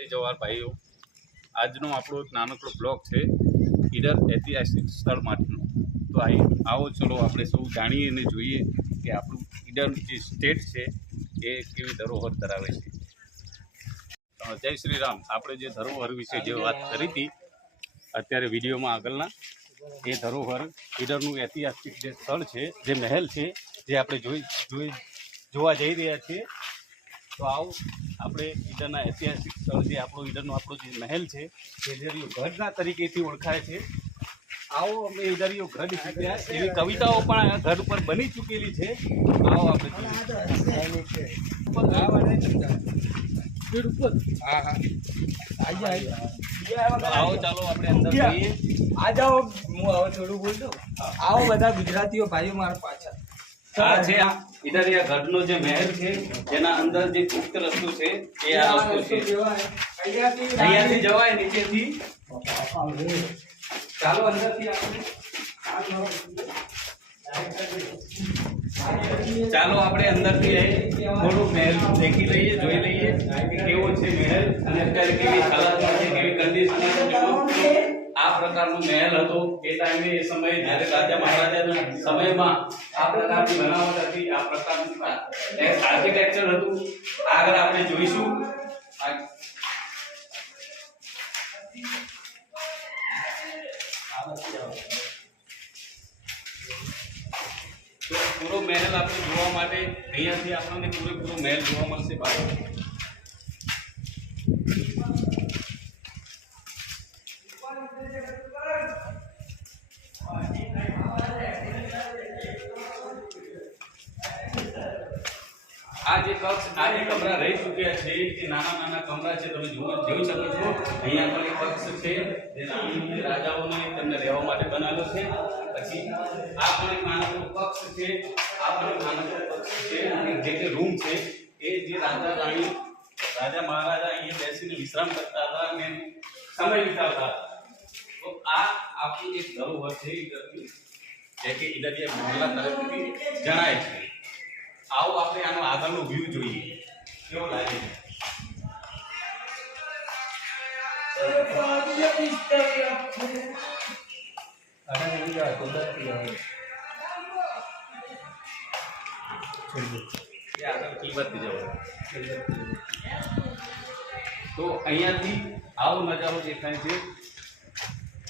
જય જવાહર ભાઈઓ આજનો આપણો એક નાનકડો બ્લોગ છે, ઈડર ઐતિહાસિક સ્થળ માટેનો તો અહીં આવો ચલો આપણે સૌ જાણીએ અને જોઈએ કે આપણું ઈડર જે સ્ટેટ છે, એ કેવી ધરોહર ધરાવે છે. જય શ્રી રામ આપણે જે ધરોહર વિશે જે વાત કરી હતી, અત્યારે વિડીયોમાં આગળના, એ ધરોહર ઈડરનું ઐતિહાસિક જે સ્થળ છે, જે મહેલ છે, જે આપણે જોઈ જોઈ, જોવા જઈ રહ્યા છીએ તો આવો આપણે ઈડરના ઐતિહાસિક સ્થળ જે આપણો ઈડરનો આપણો જે મહેલ છે જે ઈડરિયો ગઢના તરીકેથી ઓળખાય છે. આવો અમે ઈડરિયો ગઢ શીખ્યા એવી કવિતાઓ પણ આ ગઢ ઉપર બની ચૂકેલી છે. આવો આપણે આવો ચાલો આપણે અંદર જઈએ. આ જાઓ હું આવો થોડું બોલ દઉં. આવો બધા ગુજરાતીઓ ભાઈઓ મારા પાછળ. આ છે આ ઈડરિયા ગઢનો જે મહેલ છે જેના અંદર જે ગુપ્ત રસ્તો છે એ આ રસ્તો છે. અહીંયાથી જવાય નીચેથી. ચાલો અંદરથી આપણે. ચાલો આપણે અંદરથી થોડું મહેલ દેખી લઈએ જોઈ લઈએ કે કેવો છે મહેલ. અને અત્યારે કેવી હાલતમાં છે કેવી કન્ડિશનમાં છે પ્રકારનો મહેલ હતો. એ ટાઈમે એ સમયે જ્યારે રાજા મહારાજાના સમયમાં આ પ્રકારની બનાવટ હતી, આ પ્રકારનું આર્કિટેક્ચર હતું. આગળ આપણે જોઈશું. પૂરો મહેલ આપણે જોવા માટે અહીંયાથી આપણને પૂરેપૂરો મહેલ જોવા મળશે બહાર આ જે કક્ષ આ જે કમરા રહી ચૂક્યા છે એ નાના નાના કમરા છે તમે જુઓ જોઈ શકો છો. અહીંયા પણ કક્ષ છે જે નાની રાજાઓને તમને રહેવા માટે બનાવ્યો છે. પછી આ પણ એક નાનકડો કક્ષ છે આ પણ એક નાનકડો કક્ષ છે. અને જે કે રૂમ છે એ જે રાજા રાણી રાજા મહારાજા અહીંયા બેસીને વિશ્રામ કરતા હતા અને સમય વિતાવતા તો આ આપણું એક ધરોહર છે જે કે તરફથી જણાય છે. આવો આપણે આનો આગળનો વ્યૂ જોઈએ. કેવો લાગે? છે એ આગળ કિંમતથી જવાનું. તો અહીંયાથી આવો નજારો દેખાય છે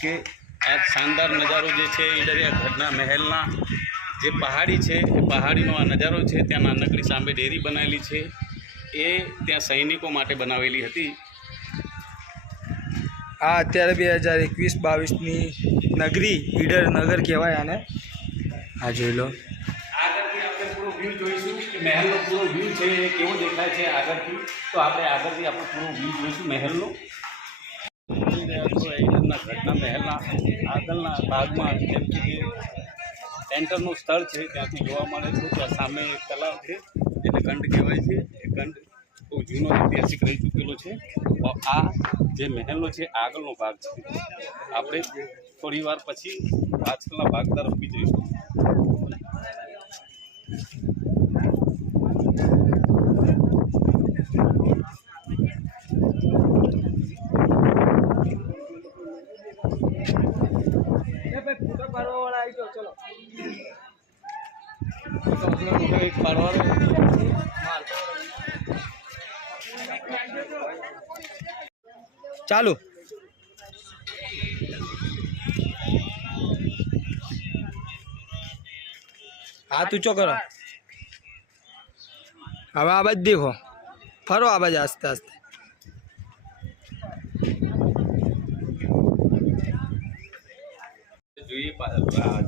કે આ શાનદાર નજારો જે છે ઈડરિયા ગઢના મહેલના જે પહાડી છે એ પહાડીનો આ નજારો છે ત્યાં નાનકડી સામે ડેરી બનાવેલી છે એ ત્યાં સૈનિકો માટે બનાવેલી હતી. આ અત્યારે બે હજાર એકવીસ બાવીસની નગરી ઈડર નગર કહેવાય આને. આ જોઈ લો. આગળથી આપણે પૂરો વ્યૂ જોઈશું કે મહેલનો પૂરો વ્યૂ છે એ કેવો દેખાય છે આગળથી. તો આપણે આગળથી આપણે પૂરો વ્યૂ જોઈશું મહેલનો. ઘટના મહેલના આગળના ભાગમાં જેમ કે સેન્ટરનું સ્થળ છે, ત્યાંથી જોવા મળે છે, ત્યાં સામે એક તલાવ છે એટલે કંડ કહેવાય છે. એ કંડ બહુ જૂનો ઐતિહાસિક રહી ચૂકેલો છે. આ જે મહેલનો છે આગળનો ભાગ છે. આપણે થોડી વાર પછી પાછળના ભાગ તરફ બી જઈશું ફોટો પાડવા વાળા આવી જાઓ, ચલો. ચાલુ. હાથ ઊંચો કરો? હવે આ બાજ દેખો. ફરો આ બાજુ આસ્તે આસ્તે.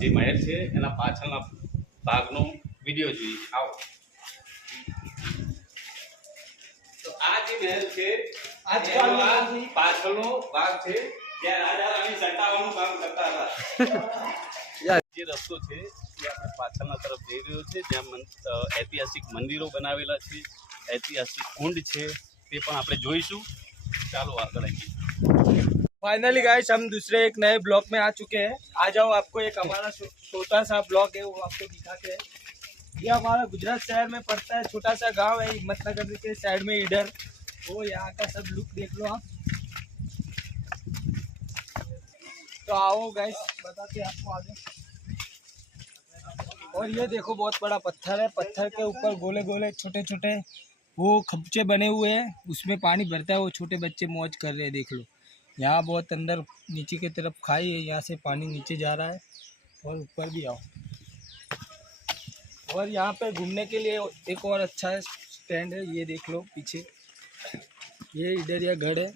જે મહેલ છે, એના પાછળના ભાગનો વિડીયો જોઈએ આવો તો આ જે મહેલ છે આજકાલનો એનો આ નથી. પાછળનો ભાગ છે જ્યાં રાજા રાણી સંતાવાનું કામ કરતા હતા જે રસ્તો છે એ આપણે પાછળના તરફ જઈ રહ્યો છે જ્યાં મન- અ, ઐતિહાસિક મંદિરો બનાવેલા છે ઐતિહાસિક કુંડ છે તે પણ આપણે જોઈશું ચાલો આગળ આવીએ फाइनली गाइस हम दूसरे एक नए ब्लॉक में आ चुके हैं आ जाओ आपको एक हमारा छो- छोटा सा ब्लॉक है वो आपको दिखाते हैं ये हमारा गुजरात शहर में पड़ता है, छोटा सा गाँव है, हिम्मतनगर के साइड में इधर। वो यहाँ का सब लुक देख लो आप। तो आओ गाइस बताते आपको आगे। और ये देखो बहुत बड़ा पत्थर है, पत्थर के ऊपर गोले गोले छोटे छोटे वो खपचे बने हुए हैं, उसमें पानी भरता है, वो छोटे बच्चे मौज कर रहे हैं, देख लो। यहाँ बहुत अंदर नीचे की तरफ़ खाई है, यहाँ से पानी नीचे जा रहा है, और ऊपर भी आओ। और यहाँ पे घूमने के लिए एक और अच्छा स्टैंड है, ये देख लो पीछे। ये इधर यह घर है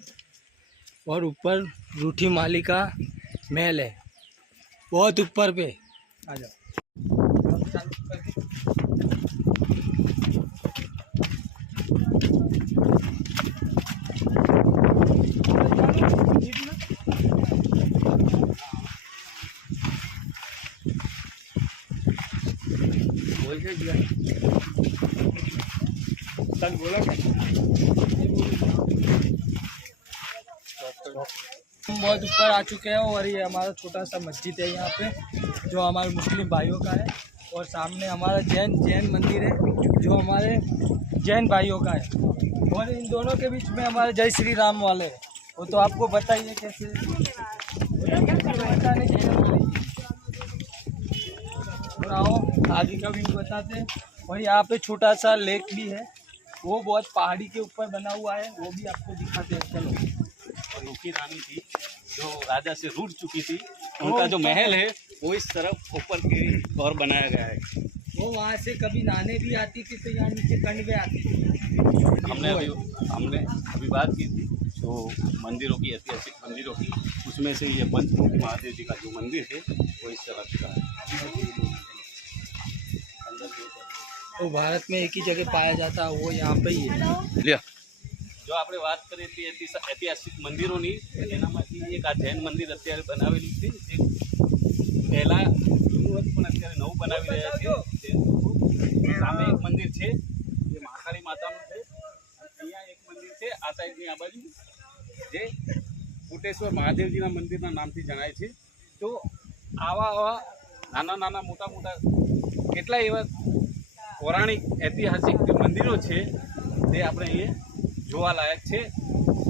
और ऊपर रूठी माली का महल है। बहुत ऊपर पे। आ जाओ अब चालू कर दे। बोल से दिया कल बोला हम बहुत ऊपर आ चुके हैं और ये हमारा छोटा सा मस्जिद है यहाँ पे, जो हमारे मुस्लिम भाइयों का है। और सामने हमारा जैन जैन मंदिर है, जो हमारे जैन भाइयों का है। और इन दोनों के बीच में हमारे जय श्री राम वाले हैं। वो तो आपको बताइए कैसे कैसे और आओ, आगे का व्यू बताते हैं। और यहाँ पे छोटा सा लेक भी है। वो बहुत पहाड़ी के ऊपर बना हुआ है वो भी आपको दिखाते हैं। चलो। और रूखी रानी थी जो राजा से रूठ चुकी थी उनका जो महल है वो इस तरफ़ ऊपर की और बनाया गया है। वो वहाँ से कभी नहाने भी आती थी तो यहाँ नीचे कंड में आती थी। हमने अभी हमने अभी बात की थी जो मंदिरों की ऐतिहासिक मंदिरों की उसमें से ये पंचमुखी महादेव जी का जो मंदिर है वो इस तरफ़ का है। वो भारत में एक ही जगह पाया जाता है वो यहाँ पे ही है લ્યો જો આપણે વાત કરીએ તે ऐतिहासिक ઐતિહાસિક મંદિરોની એનામાંથી એક આ જૈન મંદિર અત્યારે બનાવેલું છે જે પહેલાં જૂનું હતું પણ અત્યારે નવું બનાવી રહ્યા છે જૈન લોકો. સામે એક મંદિર છે જે મહાકાળી માતાનું છે અહીંયા એક મંદિર છે આ સાઈડની આ બાજુ જે કોટેશ્વર મહાદેવજીના મંદિરના નામથી જણાય છે તો આવા આવા નાના નાના મોટા મોટા કેટલા એવા પૌરાણિક ઐતિહાસિક જે મંદિરો છે, તે આપણે અહીંયા જોવાલાયક છે.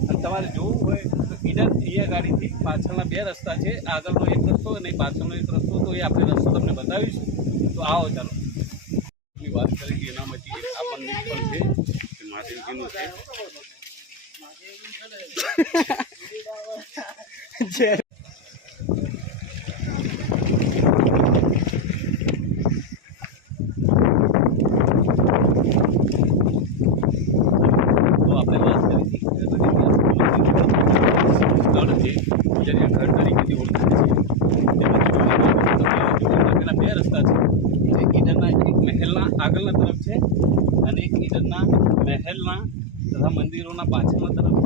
અને તમારે જોવું હોય તો ઈડર અહીંયા ગાડીથી પાછળના બે રસ્તા છે. આગળનો એક રસ્તો અને પાછળનો એક રસ્તો, તો એ આપણે રસ્તો તમને બતાવીશું. તો આવો ચાલો. વાત કરી એનામાંથી એક આ મંદિર પણ છે મહાદેવજીનું છે તો આપણે વાત કરી હતી કે સ્થળ છે જેને ઘર તરીકેથી ઓળખાય છે તેમાંથી જોવા જઈએ તો તમને જોવા માટેના બે રસ્તા છે એક ઈડરના એક મહેલના આગળના તરફ છે અને એક ઈડરના મહેલના તથા મંદિરોના પાછળના તરફ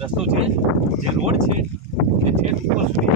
રસ્તો છે જે રોડ છે તે છેક ઉપર સુધી.